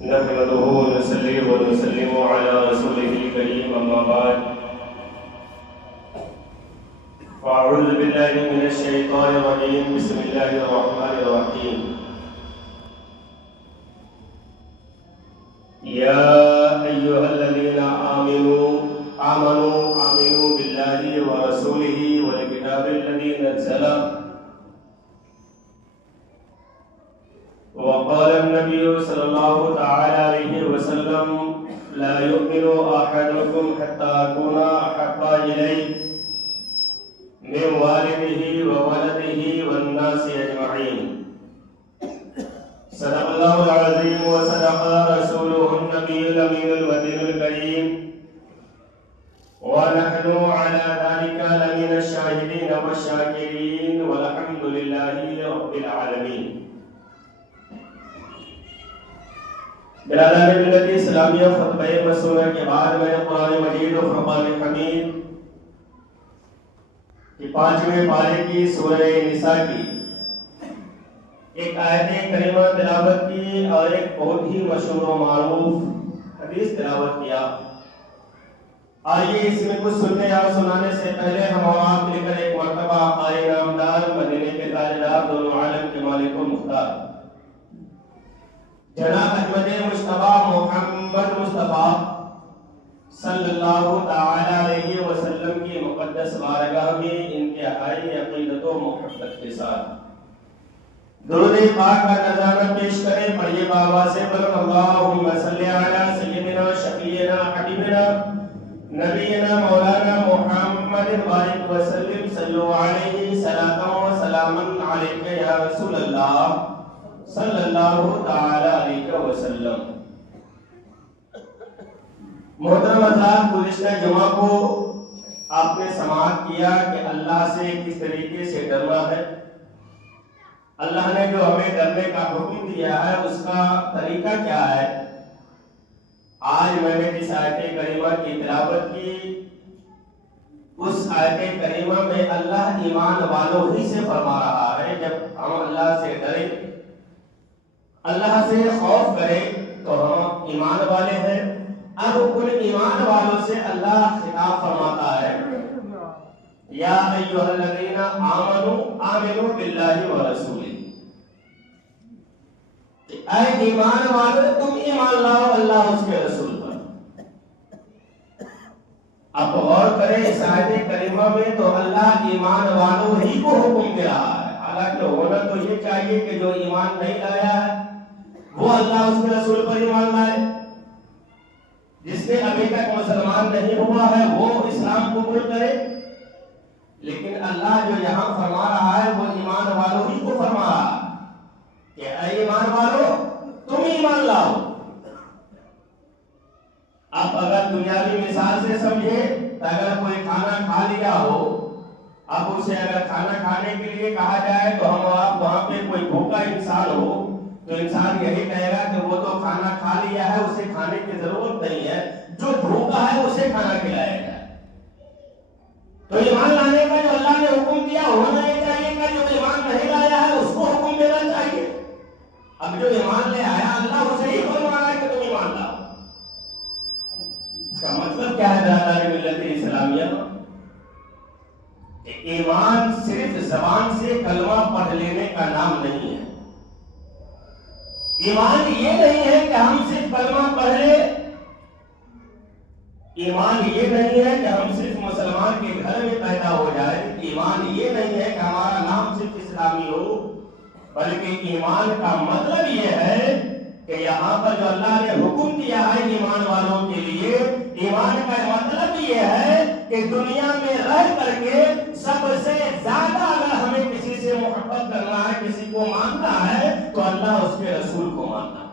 نحمده ونصلي ونسلم على رسوله الكريم أما بعد فأعوذ بالله من الشيطان الرجيم بسم الله الرحمن الرحيم يا أيها الذين آمنوا بالله ورسوله والكتاب الذي نزل وقال النبي صلى الله تعالى عليه وسلم لا يؤمن أحدكم حتى أكون أحب إليه من والده وولده والناس أجمعين صدق الله العظيم وصدق رسوله النبي الأمين المتين الكريم ونحن على ذلك لمن الشاهدين والشاكرين والحمد لله رب العالمين. برادران ملت اسلامیہ، خطبہ مسورہ کے بعد میں قرآن مجید و فرقان حمید کی 5ویں پارے کی سورہ نساء کی ایک آیت کریمہ تلاوت کی اور ایک بہت ہی مشہور و معروف حدیث تلاوت کیا. آئیے اس میں کچھ سننے اور سنانے سے پہلے ہم اور آپ مل کر ایک مرتبہ آقائے نامدار، مدینے کے تاجدار، دونوں عالم کے مالک و مختار جناب احمد مصطفیٰ محمد مصطفیٰ صلی اللہ تعالی علیہ وسلم کی مقدس بارگاہ میں انتہائی عقیدت و محبت کے ساتھ درود پاک کا نذرانہ پیش کریں. پڑھیے بابا سے بلند اللہم صلی علی سیدنا شفیعنا حبیبنا نبینا مولانا محمد بارک وسلم صلو علیہ صلاۃ و سلاما علیک یا رسول اللہ صلی اللہ تعالی علیہ وسلم. محترم حضرات، گزشتہ جمعہ کو آپ نے سماعت کیا کہ اللہ سے کس طریقے سے ڈرنا ہے. اللہ نے جو ہمیں ڈرنے کا حکم دیا ہے اس کا طریقہ کیا ہے. آج میں نے جس آیت کریمہ کی تلاوت کی اس آیت کریمہ میں اللہ ایمان والوں ہی سے فرما رہا ہے جب ہم اللہ سے ڈریں، اللہ سے خوف کریں تو ہم ایمان والے ہیں. اب ان ایمان والوں سے اللہ خطاب فرماتا ہے یا ایھا الذین آمنوا باللہ ورسولہ، اے ایمان والو تم ایمان لاؤ اللہ اس کے رسول پر. اب غور کریں اس آیت کریمہ میں تو اللہ ایمان والوں ہی کو حکم دے رہا ہے. حالانکہ ہونا تو یہ چاہیے کہ جو ایمان نہیں لایا ہے وہ اللہ اس کے رسول پر ایمان لائے. جس نے ابھی تک مسلمان نہیں ہوا ہے وہ اسلام قبول کرے. لیکن اللہ جو یہاں فرما رہا ہے وہ ایمان والوں ہی کو فرما رہا ہے کہ اے ایمان والو تم ایمان لاؤ. اب اگر دنیاوی مثال سے سمجھے تو اگر کوئی کھانا کھا لیا ہو، اب اسے اگر کھانا کھانے کے لیے کہا جائے تو ہم آپ وہاں پہ کوئی بھوکا انسان ہو تو انسان یہی کہے گا کہ وہ تو کھانا کھا لیا ہے، اسے کھانے کی ضرورت نہیں ہے، جو بھوکا ہے اسے کھانا کھلایا جائے. تو ایمان لانے کا جو اللہ نے حکم دیا ہونا یہ چاہیے کہ جو ایمان نہیں لایا ہے اس کو حکم دینا چاہیے. اب جو ایمان لے آیا اللہ اسے ہی فرما رہا ہے کہ تم ایمان لاؤ. اس کا مطلب کیا ہے برادران ملت اسلامیہ؟ ایمان صرف زبان سے کلمہ پڑھ لینے کا نام نہیں ہے. ایمان یہ نہیں ہے کہ ہم صرف کلمہ پڑھ لیں. ایمان یہ نہیں ہے کہ ہم صرف مسلمان کے گھر میں پیدا ہو جائیں. ایمان یہ نہیں ہے کہ ہمارا نام صرف اسلامی ہو، بلکہ ایمان کا مطلب یہ ہے کہ یہاں پر جو اللہ نے حکم دیا ہے ایمان والوں کے لیے، ایمان کا مطلب یہ ہے کہ دنیا میں رہ کر کے سب سے زیادہ اگر ہمیں کسی سے محبت کرنا ہے، کسی کو ماننا ہے تو اللہ اس کے رسول کو ماننا ہے.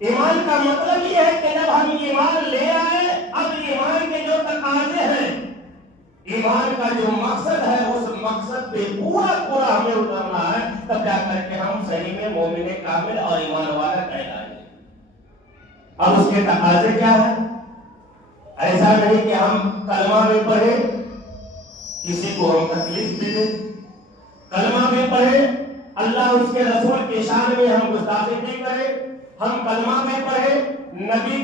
ایمان کا مطلب یہ ہے کہ جب ہم ایمان لے آئے، اب ایمان کے جو تقاضے ہیں، ایمان کا جو مقصد ہے اس مقصد پہ پورا ہمیں اترنا ہے، تب جا کر کے ہم صحیح میں مومن کامل اور ایمان والا کہلائیں گے. اب اس کے تقاضے کیا ہے؟ ایسا نہیں کہ ہم کلمہ میں پڑھیں کسی کو ہم تکلیف بھی دیں، کلمہ میں پڑھیں اللہ اس کے رسول کی شان میں ہم گستاخی نہیں کریں، ہم کلمہ میں پڑھے، نبی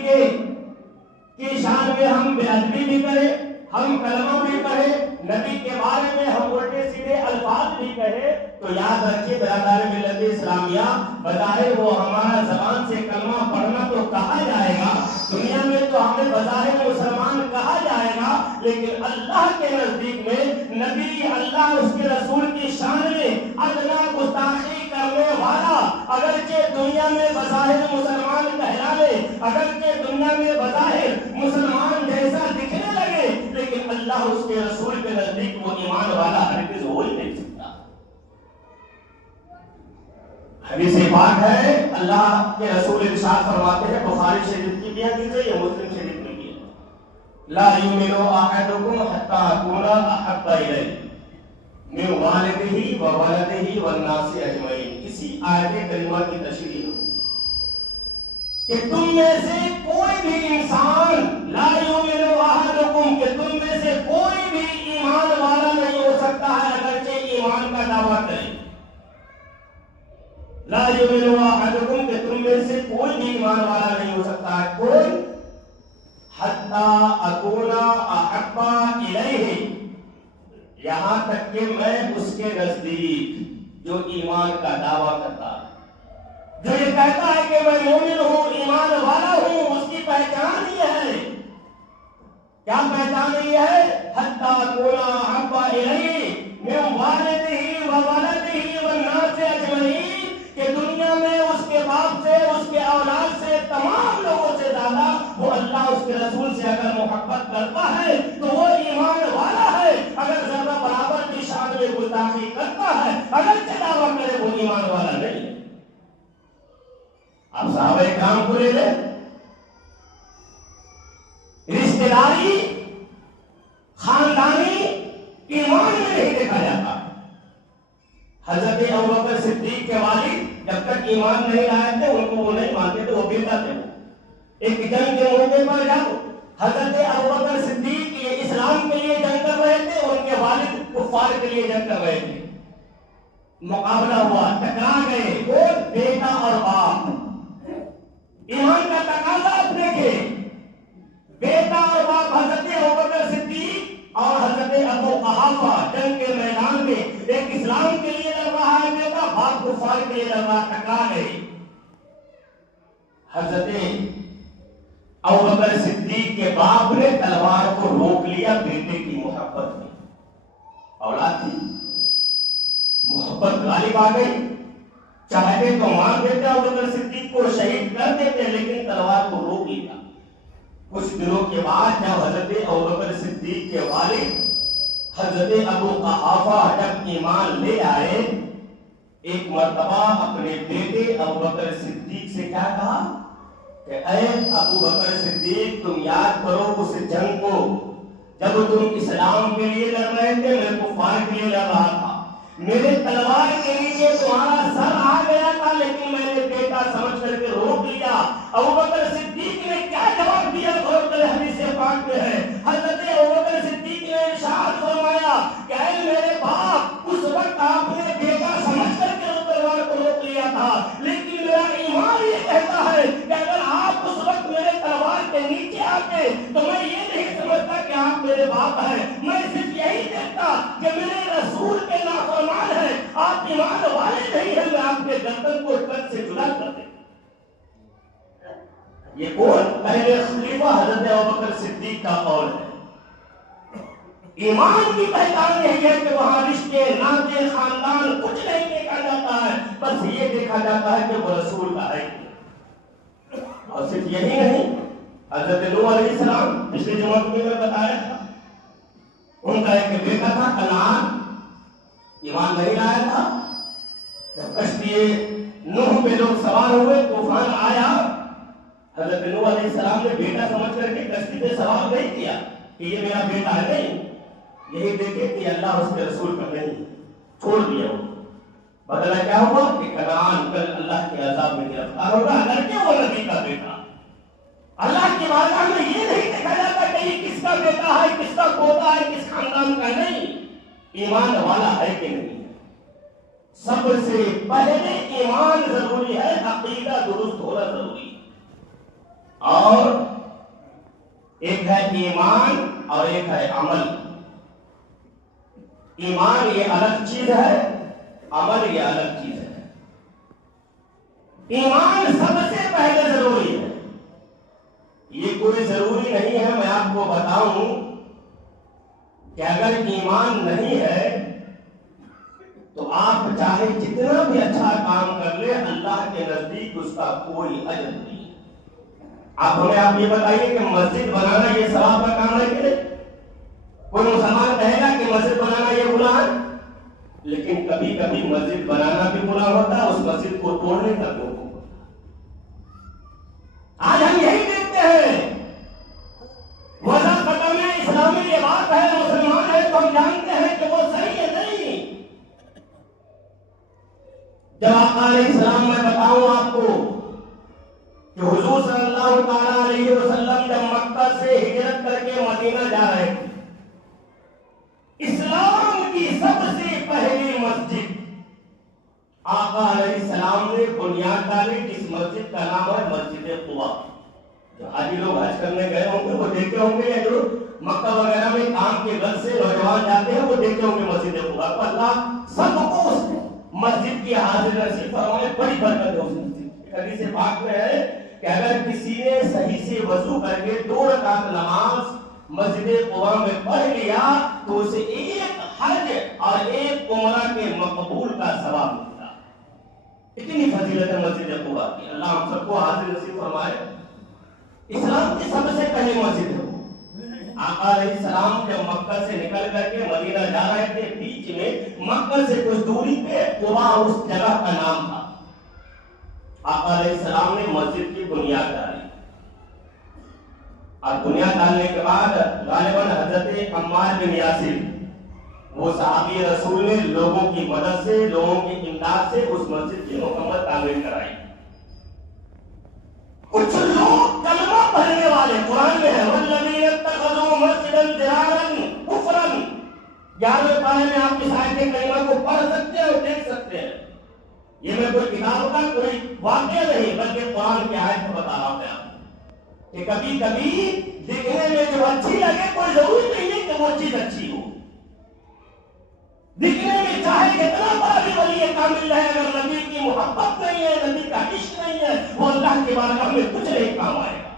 کی شان میں ہم بے ادبی بھی کرے، ہم کلمہ بھی پڑھے، نبی کے بارے میں ہم الٹے سیدھے الفاظ بھی کہے، تو یاد رکھیے برادر ملت اسلامیہ، بظاہر وہ ہمارا زبان سے کلمہ پڑھنا تو کہا جائے گا، دنیا میں تو ہمیں بظاہر مسلمان کہا جائے گا، لیکن اللہ کے نزدیک میں نبی اللہ اس کے رسول کی شان میں ادنا گستاخی کرنے والا، اگرچہ دنیا میں بظاہر مسلمان کہلانے، اگرچہ دنیا میں بظاہر مسلمان جیسا دکھنے لگے، لیکن اللہ اس کے رسول کے نزدیک وہ ایمان والا ہرگز ہو ہی نہیں سکتا۔ حدیث پاک ہے، اللہ کے رسول ارشاد فرماتے ہیں، بخاری شریف کی بھی حدیث ہے، یہ مسلم شریف میں بھی ہے، لا یؤمن احدکم حتی اکون احب الیہ من والدہ وولدہ والناس اجمعین۔ اسی آیت کریمہ کی تشریح کہ تم میں سے کوئی بھی انسان، لا یؤمن احدکم، کہ تم میں سے کوئی بھی ایمان والا نہیں ہو سکتا ہے اگرچہ ایمان کا دعویٰ کرے، لا یؤمن احدکم، کہ تم میں سے کوئی بھی ایمان والا نہیں ہو سکتا ہے، کون؟ حتی اکون احب الیہ، یہاں تک کہ میں اس کے نزدیک، جو ایمان کا دعویٰ کرتا ہے، جو یہ کہتا ہے کہ میں مومن ہوں، ایمان والا ہوں، اس کی پہچان یہ ہے، کیا پہچان یہ ہے؟ حتی اکون احب الیہ من والدہ وولدہ والناس اجمعین، کہ دنیا میں اس کے باپ سے، اس کے اولاد سے، تمام لوگوں سے زیادہ وہ اللہ اس کے رسول سے اگر محبت کرتا ہے تو وہ ایمان والا ہے، اگر ذرہ برابر کی شان میں گستاخی کرتا ہے، اگر دعویٰ کرے، وہ ایمان والا نہیں ہے۔ آپ صحابہ کرام کو لے لیں، رشتہ داری، خاندانی ایمان میں نہیں دیکھا جاتا۔ حضرت ابوبکر صدیق کے والد جب تک ایمان نہیں لائے تھے، ان کو وہ نہیں مانتے تھے، وہ بیٹا تھے۔ ایک جنگ کے موقع پر جب حضرت ابوبکر صدیق یہ اسلام کے لیے جنگ کر رہے تھے، ان کے والد کفار کے لیے جنگ کر رہے تھے، مقابلہ ہوا، ٹکرا گئے، کون؟ بیٹا اور باپ۔ ایمان کا تقاضا آپ دیکھیں، بیٹا اور باپ، حضرت ابوبکر صدیق اور حضرت ابو قحافہ جنگ کے میدان میں، ایک اسلام کے لیے لڑ رہا ہے بیٹا، باپ کفار کے لیے لڑ رہا، ٹکرا گئے۔ حضرت ابوبکر صدیق کے باپ نے تلوار کو روک لیا، بیٹے کی محبت میں، اولاد تھی، محبت غالب آ گئی، چاہتے تو مار دیتے، ابوبکر صدیق کو شہید کر دیتے، لیکن تلوار کو روک لیا۔ کچھ دنوں کے بعد جب حضرت ابوبکر صدیق کے والد حضرت ابو قحافہ جب ایمان لے آئے، ایک مرتبہ اپنے بیٹے ابوبکر صدیق سے کیا کہا کہ اے ابوبکر صدیق، تم یاد کرو اس جنگ کو جب تم اسلام کے لیے لڑ رہے تھے، میں کفار کے لیے لڑ رہا تھا، میرے تلوار کے نیچے تمہارا سر آ گیا تھا، لیکن میں نے بیٹا سمجھ کر کے روک لیا۔ ابوبکر صدیق نے کیا جواب دیا؟ غور کریں، حدیث پاک میں ہے، حضرت ابوبکر صدیق نے ارشاد فرمایا کہ اے میرے باپ، اس وقت آپ نے بیٹا سمجھ کر کے اس تلوار کو روک لیا تھا، لیکن میرا ایمان یہ کہتا ہے کہ اگر آپ اس وقت میرے تلوار کے نیچے آتے تو میں یہ نہیں سمجھتا کہ آپ میرے باپ ہیں، میں صرف یہی دیکھتا کہ میرے رسول کے نافرمان ہیں، آپ ایمان والے نہیں ہیں، میں آپ کے گردن کو ٹرک سے جدا کر دیں۔ یہ کون؟ پہلے خلیفہ حضرت ابوبکر صدیق کا قول ہے۔ ایمان کی پہچان یہ ہے کہ وہاں رشتے، ناطے، خاندان کچھ نہیں دیکھا جاتا ہے، بس یہ دیکھا جاتا ہے کہ وہ رسول کا ہے۔ اور صرف یہی نہیں، حضرت نوح علیہ السلام، پچھلے جمعہ میں بتایا تھا، ان کا ایک بیٹا تھا کنعان، ایمان نہیں لایا تھا، جب کشتی نوح پہ لوگ سوار ہوئے، طوفان آیا، حضرت نوح علیہ السلام نے بیٹا سمجھ کر کے کشتی پہ سوار نہیں کیا کہ یہ میرا بیٹا ہے، نہیں، یہی دیکھے کہ اللہ اس کے رسول کا نہیں، چھوڑ دیا وہ۔ بدلہ کیا ہوا کہ کنعان کل اللہ کے عذاب میں گرفتار ہوگا، اگرچہ وہ نبی کا بیٹا۔ اللہ کی بارگاہ میں یہ نہیں دیکھا جاتا کہ یہ کس کا بیٹا ہے، کس کا پوتا ہے، کس خاندان کا، نہیں، ایمان والا ہے کہ نہیں ہے۔ سب سے پہلے ایمان ضروری ہے، عقیدہ درست ہونا ضروری ہے۔ اور ایک ہے ایمان اور ایک ہے عمل۔ ایمان یہ الگ چیز ہے، عمل یہ الگ چیز ہے۔ ایمان سب سے پہلے ضروری ہے۔ یہ کوئی ضروری نہیں ہے میں آپ کو بتاؤں کہ اگر ایمان نہیں ہے تو آپ چاہے جتنا بھی اچھا کام کر لے، اللہ کے نزدیک اس کا کوئی اجر نہیں ہے۔ آپ یہ بتائیے کہ مسجد بنانا یہ ثواب کا کام ہے کہ نہیں؟ کوئی مسلمان کہے گا کہ مسجد بنانا یہ گناہ ہے؟ لیکن کبھی کبھی مسجد بنانا بھی گناہ ہوتا ہے، اس مسجد کو توڑنے کا بھی ہوتا ہے۔ آج ہم یہی دیکھتے ہیں، مذہب ختم ہے، اسلامی یہ بات ہے، مسلمان ہے تو ہم جانتے ہیں کہ وہ صحیح ہے نہیں۔ جب آقا علیہ السلام میں بتاؤں آپ کو کہ حضور صلی اللہ تعالیٰ علیہ وسلم جب مکہ سے ہجرت کر کے مدینہ جا رہے تھے، اسلام کی سب سے پہلی مسجد آقا علیہ السلام نے بنیاد ڈالی، جس مسجد کا نام ہے مسجد قباء۔ جو حاجی لوگ حج کرنے گئے ہوں گے وہ دیکھتے ہوں گے، یا جو مکہ وغیرہ میں کام کے غرض سے نوجوان جاتے ہیں وہ دیکھتے ہوں گے مسجد قباء کو۔ اللہ سب کو اس مسجد کی حاضر نصیب فرمائے، بڑی برکت ہے اس مسجد کی۔ حدیث پاک میں ہے کہ اگر کسی نے صحیح سے وضو کر کے 2 رکعت نماز مسجد قباء میں پڑھ لیا تو اسے ایک حج اور ایک عمرہ کے مقبول کا ثواب ملتا۔ اتنی فضیلت ہے مسجد قباء کی، اللہ ہم سب کو حاضر نصیب فرمائے۔ اسلام کی سب سے پہلی مسجد ہے۔ آقا علیہ السلام جب مکہ سے نکل کر کے مدینہ جا رہے تھے، بیچ میں مکہ سے کچھ دوری پہ قباء اس جگہ کا نام تھا۔ آقا علیہ السلام نے مسجد کی بنیاد ڈالی، اور بنیاد ڈالنے کے بعد غالباً حضرت عمار بن یاسر وہ صحابی رسول نے لوگوں کی مدد سے، لوگوں کی امداد سے اس مسجد کی مکمل تعمیر کرائی۔ کچھ لوگ کلمہ پڑھنے والے، قرآن میں ہے وَالَّذِينَ اتَّخَذُوا مَسْجِدًا ضِرَارًا كُفْرًا۔ 11ویں پارے میں آپ اس آیت کریمہ کو پڑھ سکتے ہیں اور دیکھ سکتے ہیں۔ یہ میں کوئی کتاب کا کوئی واقعہ نہیں بلکہ قرآن کی آیت کو بتا رہا ہوں آپ کہ کبھی کبھی دیکھنے میں جو اچھی لگے کوئی ضروری نہیں ہے کہ وہ چیز اچھی ہو۔ دکھنے میں چاہے کتنا بڑا بھی ولی کامل رہے، اگر نبی کی محبت نہیں ہے، نبی کا عشق نہیں ہے، وہ اللہ کے بارگاہ میں کچھ نہیں کام آئے گا۔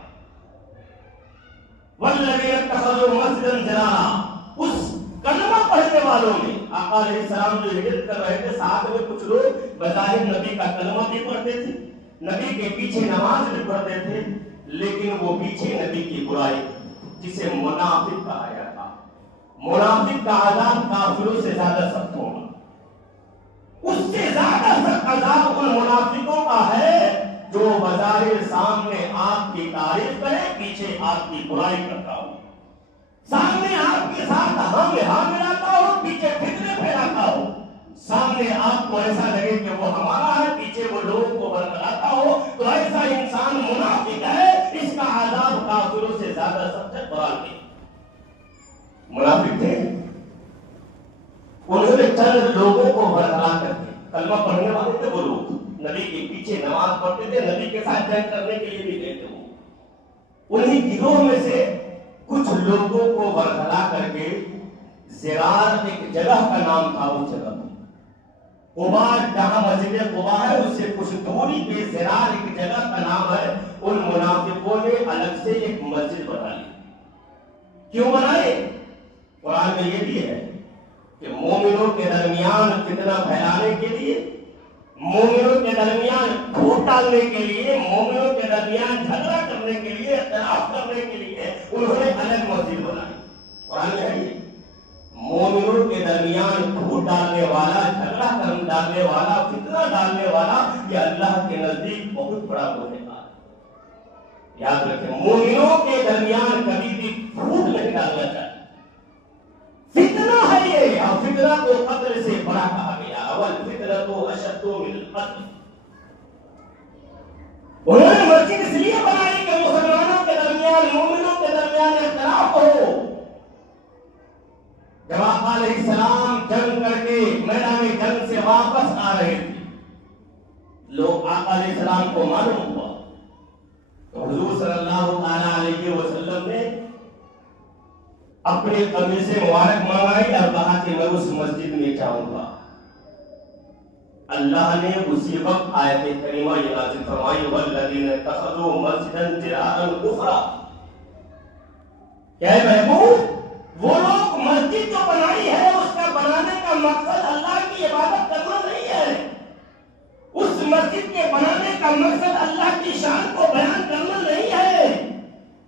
وَالَّذِينَ اتَّخَذُوا مَسْجِدًا ضِرَارًا، اس کلمہ پڑھنے والوں میں آقا علیہ السلام جو ہجرت کر رہے تھے، ساتھ میں کچھ لوگ بظاہر نبی کا کلمہ بھی پڑھتے تھے، نبی کے پیچھے نماز بھی پڑھتے تھے، لیکن وہ پیچھے نبی کی برائی جسے منافق کہا جاتا۔ منافق کا عذاب کافروں سے زیادہ سخت ہوگا۔ اس سے زیادہ سخت عذاب ان منافقوں کا ہے جو بظاہر سامنے آپ کی تعریف کرے، پیچھے آپ کی برائی کرتا ہو، سامنے آپ کے ساتھ ہم ملاتا ہو، پیچھے فتنے پھیلاتا ہو، سامنے آپ کو ایسا لگے کہ وہ ہمارا ہے، پیچھے وہ لوگوں کو برکلاتا ہو، تو ایسا انسان منافق ہے، اس کا عذاب کافروں سے زیادہ سخت ہے۔ قرآن میں منافق تھے، انہوں نے چند لوگوں کو برقرار کر کے، کلمہ پڑھنے والے تھے وہ لوگ، نبی کے پیچھے نماز پڑھتے تھے، نبی کے ساتھ جنگ کرنے کے لیے بھی گئے تھے وہ، انہی گروہ میں سے کچھ لوگوں کو برقرار کر کے زرار ایک جگہ کا نام تھا، اس جگہ قباء جہاں مسجد قباء ہے اس سے کچھ دوری پہ زرار ایک جگہ کا نام ہے، ان منافقوں نے الگ سے ایک مسجد بنا لی۔ کیوں بنائے؟ قرآن میں یہ بھی ہے کہ مومنوں کے درمیان فتنہ پھیلانے کے لیے، مومنوں کے درمیان پھوٹ ڈالنے کے لیے، مومنوں کے درمیان جھگڑا کرنے کے لیے، اختلاف کرنے کے لیے انہوں نے الگ مسجد بنائی۔ قرآن میں ہے مومنوں کے درمیان پھوٹ ڈالنے والا، جھگڑا ڈالنے والا، فتنہ ڈالنے والا، یہ اللہ کے نزدیک بہت بڑا گنہگار ہے۔ یاد رکھیں، مومنوں کے درمیان کبھی بھی پھوٹ نہیں ڈالنا چاہیے، فتنہ ہے یہ، اور فتنہ کو قتل سے بڑا کہا گیا، اول فتنہ اشد من القتل۔ انہوں نے مسجد اس لیے بنائی کہ مسلمانوں کے درمیان، مومنوں کے درمیان اختلاف ہو۔ جب آقا علیہ السلام جنگ کر کے میدان جنگ سے واپس آ لوگ آقا علیہ السلام کو معلوم ہوا تو حضور صلی اللہ تعالیٰ علیہ وسلم نے اپنے قمیص سے مبارک منگائی اور کہا کہ میں اس مسجد میں جاؤں گا. اللہ نے اسی وقت آیت کریمہ یہ نازل فرمائی والذین اتخذوا مسجدا ضرارا کفرا. کیا ہے محبوب؟ وہ لوگ مسجد جو بنائی ہے اس کا بنانے کا مقصد اللہ کی عبادت کرنا نہیں ہے. اس مسجد کے بنانے کا مقصد اللہ کی شان کو بیان کرنا نہیں ہے.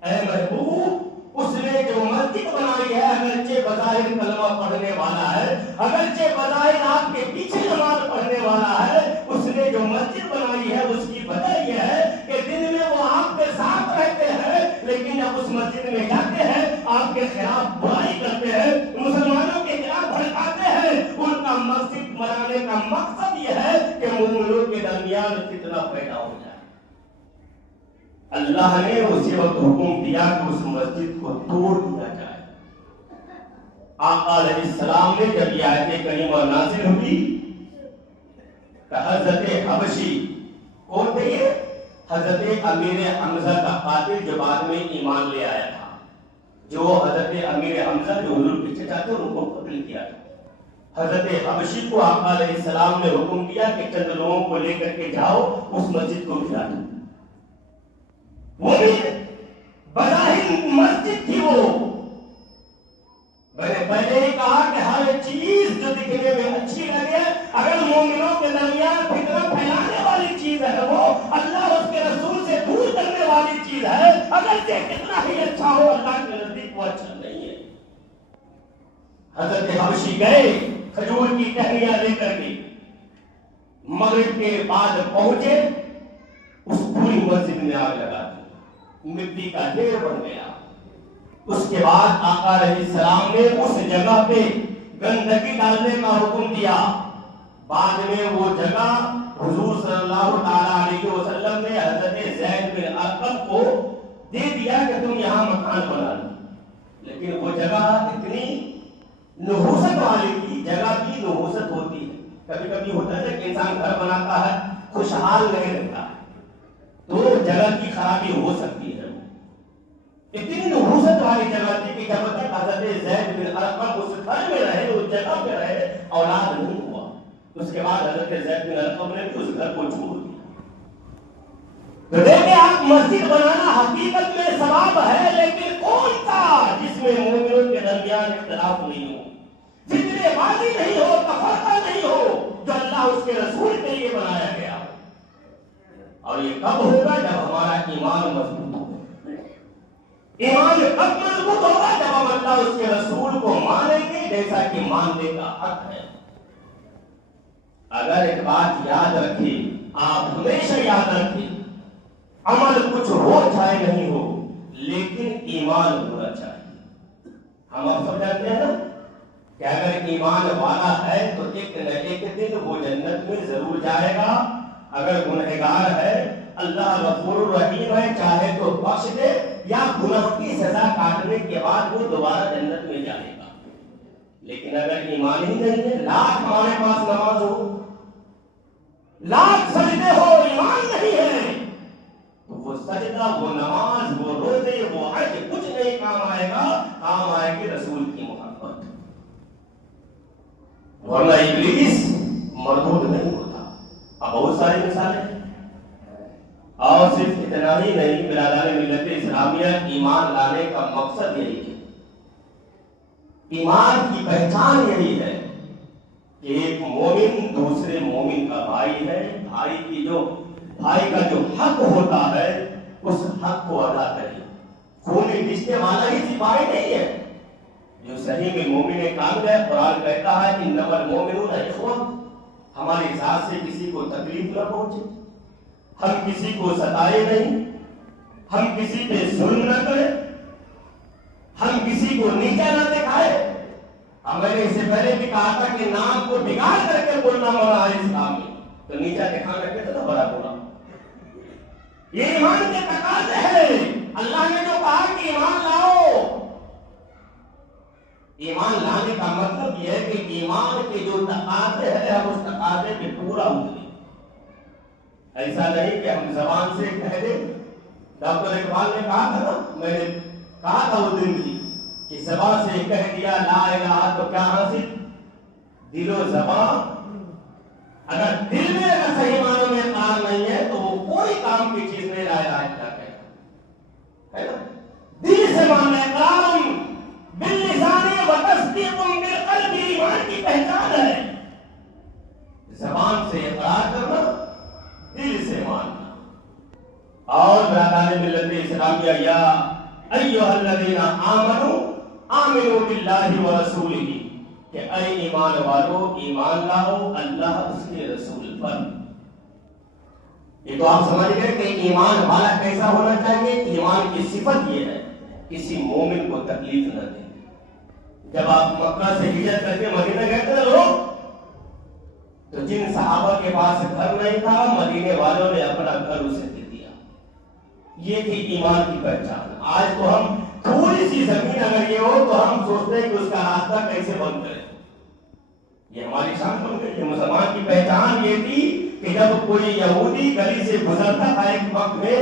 اے محبوب، اس نے جو مسجد بنائی ہے اگرچہ بظاہر کلمہ پڑھنے والا ہے، اگرچہ بظاہر آپ کے پیچھے نماز پڑھنے والا ہے، اس نے جو مسجد بنائی ہے اس کی وجہ یہ ہے کہ دن میں وہ آپ کے ساتھ رہتے ہیں لیکن جب اس مسجد میں جاتے ہیں آپ کے خلاف برائی کرتے ہیں، مسلمانوں کے خلاف بھڑکاتے ہیں. ان کا مسجد بنانے کا مقصد یہ ہے کہ مومنوں کے درمیان فتنہ پیدا ہو جائے. اللہ نے اسی وقت حکم دیا کہ اس مسجد کو توڑ دیا جائے. آقا علیہ السلام نے جب یہ آیت کریمہ نازل ہوئی کہ حضرت حبشی کون تھے؟ یہ حضرت امیر حمزہ کا قاتل جو بعد میں ایمان لے آیا تھا، جو حضرت امیر حمزہ جو حضور کے چچا تھے ان کو قتل کیا تھا. حضرت حبشی کو آقا علیہ السلام نے حکم دیا کہ چند لوگوں کو لے کر کے جاؤ اس مسجد کو گرا دو. وہ بھی بظاہر مسجد تھی. وہ میں نے پہلے ہی کہا کہ ہر چیز جو دکھنے میں اچھی لگے اگر مومنوں کے درمیان فتنہ پھیلانے والی چیز ہے وہ اللہ اس کے رسول سے دور کرنے والی چیز ہے. اگر یہ کتنا ہی اچھا ہو اللہ کے نزدیک وہ اچھا نہیں ہے. حضرت حبشی گئے کھجور کی ٹہنیاں لے کر کے، مغرب کے بعد پہنچے، اس پوری مسجد میں آگ لگا دی، مٹی کا ڈھیر بن گیا. اس کے بعد آقا علیہ السلام نے اس جگہ پہ گندگی ڈالنے کا حکم دیا. بعد میں وہ جگہ حضور صلی اللہ تعالیٰ علیہ وسلم نے حضرت زید بن ارقم کو دے دیا کہ تم یہاں مکان بنا لو. لیکن وہ جگہ اتنی نحوست والی تھی، جگہ کی نحوست ہوتی ہے. کبھی کبھی ہوتا ہے کہ انسان گھر بناتا ہے خوشحال نہیں رہتا ہے تو جگہ کی خرابی ہو سکتی ہے. اتنی نحوست والی جگہ تھی کہ جب تک حضرت زید بن ارقم اس گھر میں رہے، اس جگہ پہ رہے، اولاد نہیں ہوا. اس کے بعد حضرت زید بن ارقم نے بھی اس گھر کو چھوڑ دیا. تو دیکھیں آپ، مسجد بنانا حقیقت میں ثواب ہے، لیکن کون سا جس میں مومنوں کے درمیان اختلاف نہیں ہو، فتنے بازی نہیں ہو، تفرقہ نہیں ہو، جو اللہ اس کے رسول کے لیے بنایا گیا. اور یہ کب ہوگا؟ جب ہمارا ایمان مضبوط ہوگا. ایمان کب مضبوط ہوگا؟ جب ہم اللہ اس کے رسول کو مانیں گے جیسا کہ ماننے کا حق ہے. اگر ایک بات یاد رکھیں، آپ ہمیشہ یاد رکھیں، عمل کچھ ہو چاہے نہیں ہو لیکن ایمان ہونا چاہیے. ہم اب سب جانتے ہیں نا کہ اگر ایمان والا ہے تو ایک نہ ایک دن وہ جنت میں ضرور جائے گا. اگر گنہگار ہے اللہ غفور الرحیم ہے، چاہے تو بخش دے یا گناہ کی سزا کاٹنے کے بعد وہ دوبارہ جنت میں جائے گا. لیکن اگر ایمان ہی نہیں ہے، لاکھ ہمارے پاس نماز ہو، لاکھ سجدے ہو، ایمان نہیں ہے تو وہ سجدہ، وہ نماز، وہ روزے، وہ حج کچھ نہیں کام آئے گا. کام آئے گی رسول کی محبت، ورنہ ابلیس مردود نہیں ہوتا. اب بہت ساری مثالیں، اور صرف اتنا ہی نہیں، برادران ملت اسلامیہ، ایمان لانے کا مقصد یہی ہے، ایمان کی پہچان یہی ہے کہ ایک مومن دوسرے مومن کا بھائی ہے. بھائی کا جو حق ہوتا ہے اس حق کو ادا کرے. خونی رشتے والا ہی صرف بھائی نہیں ہے، جو صحیح میں مومن کامل ہے. قرآن کہتا ہے کہ انما المؤمنون اخوہ. ہماری ذات سے کسی کو تکلیف نہ پہنچے، ہم کسی کو ستائے نہیں، ہم کسی پہ ظلم نہ کریں، ہم کسی کو نیچا نہ دکھائے. اب میں نے اس سے پہلے بھی کہا تھا کہ نام کو بگاڑ کر کے بولنا منع ہے اسلام میں، تو نیچا دکھانا کتنا بڑا بولا. یہ ایمان کے تقاضے ہیں. اللہ نے جو کہا کہ ایمان لاؤ، ایمان لانے کا مطلب یہ ہے کہ ایمان کے جو تقاضے ہیں ہم اس تقاضے پہ پورا اتریں. ایسا نہیں کہ ہم زبان سے کہہ دیں. ڈاکٹر اقبال نے کہا تھا نا, میں نے کہا تھا وہ دن بھی, کہ زبان سے کہہ دیا لا الہ تو کیا حاصل, دل و زبان اگر دل میں اگر صحیح معنوں میں اقرار نہیں ہے تو وہ کوئی کام کی چیز نہیں لا الہ الا اللہ ہے نا. دل سے ماننا اقرار باللسان و تصدیق بالقلب ایمان کی پہچان ہے. زبان سے اقرار کرنا, دل سے ماننا. اور برادران ملت اسلامیہ, یا ایھا الذین آمنوا آمنوا باللہ ورسولہ, کہ اے ایمان والو ایمان لاؤ اللہ اس کے رسول پر. یہ تو آپ سمجھ گئے کہ ایمان والا کیسا ہونا چاہیے. ایمان کی صفت یہ ہے کسی مومن کو تکلیف نہ دے. جب آپ مکہ سے ہجرت کر کے مدینہ گئے تھے لوگ, تو جن صحابہ کے پاس گھر نہیں تھا مدینے والوں نے اپنا گھر اسے دے دیا. یہ تھی ایمان کی پہچان. آج تو ہم تھوڑی سی زمین اگر یہ ہو تو ہم سوچتے ہیں کہ اس کا راستہ کیسے بند کریں. یہ ہماری شان بن گئی. مسلمان کی پہچان یہ تھی کہ جب کوئی یہودی گلی سے گزرتا تھا ایک وقت میں,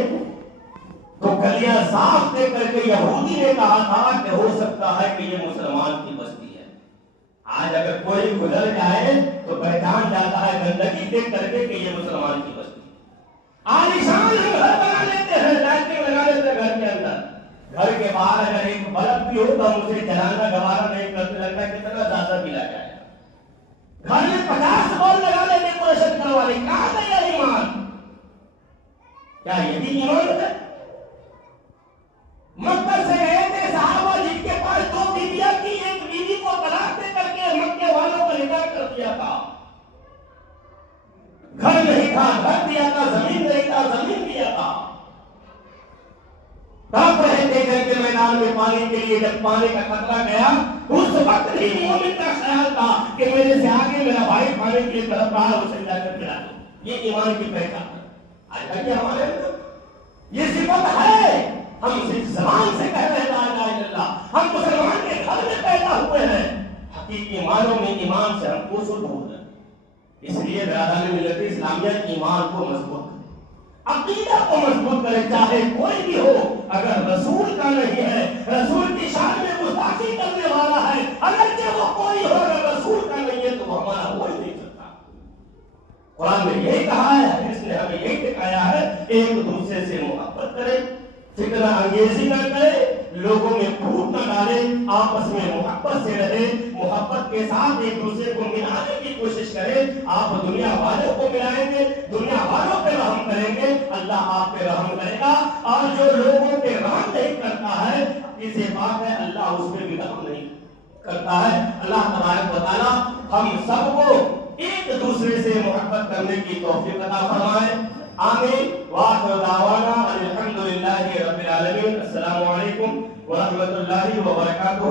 تو گلیاں صاف دیکھ کر کے یہودی نے کہا تھا کہ ہو سکتا ہے کہ یہ مسلمان کی بستی ہے. آج اگر کوئی گزر جائے تو پہچان جاتا ہے گندگی دیکھ کر کے کہ یہ مسلمان کی بستی ہے. عالیشان ہم گھر بنا لیتے ہیں, لائٹیں لگا لیتے ہیں گھر کے اندر. گھر کے باہر اگر ایک بلب بھی ہو تو ہم اسے جلانا گوارا نہیں کرتے, لگتا ہے کتنا زیادہ پلا جائے. گھر میں 50 بال لگا لے ڈیکوریشن کروا لے. کہاں گیا ایمان؟ کیا یہ بھی ایمان ہے؟ مکہ سے گئے تھے صحابہ جن کے پاس 2 بیویاں تھی, ایک بیوی کو طلاق دے کر کے مکے والوں کو نکاح کر دیا تھا. گھر نہیں تھا, گھر دیا تھا. زمین نہیں تھا, زمین دیا تھا. تب رہے تھے جنگ کے میدان میں پانی کے لیے. جب پانی کا خطرہ گیا اس وقت ہی مومن کا خیال تھا کہ میرے سے آگے میرا بھائی پانی کے لیے طرف رہا, اسے جا کر پلا دو. یہ ایمان کی پہچان ہے. آج تک ہمارے اندر یہ صفت ہے. ہم صرف زبان سے کہہ رہے لا الہ الا اللہ, ہم مسلمان کے گھر میں پیدا ہوئے ہیں, حقیقی معنوں میں ایمان سے ہم کو دور ہیں. اس لیے برادران ملت اسلامیہ ایمان کو مضبوط کریں, عقیدہ کو مضبوط کریں. چاہے کوئی بھی ہو, اگر رسول کا نہیں ہے, رسول کی شان میں گستاخی کرنے والا ہے, اگرچہ وہ کوئی ہو, اگر رسول کا نہیں ہے تو وہ ہمارا ہو ہی نہیں سکتا. قرآن میں یہی کہا ہے, حدیث نے ہمیں یہی دکھایا ہے, ایک دوسرے سے محبت کریں, فتنہ انگیزی نہ کرے, لوگوں میں پھوٹ نہ ڈالے, آپس میں محبت سے رہے, محبت کے ساتھ ایک دوسرے کو ملانے کی کوشش کرے. آپ دنیا والوں کو ملائیں گے, دنیا والوں پہ رحم کریں گے, اللہ آپ پہ رحم کرے گا. اور جو لوگوں پہ رحم نہیں کرتا ہے, اسے بات ہے اللہ اس پہ بھی رحم نہیں کرتا ہے. اللہ تبارک و تعالیٰ ہم سب کو ایک دوسرے سے محبت کرنے کی توفیق عطا فرمائے. آمین. وآخر دعوانا الحمدللہ رب العالمین. السلام علیکم ورحمۃ اللہ وبرکاتہ.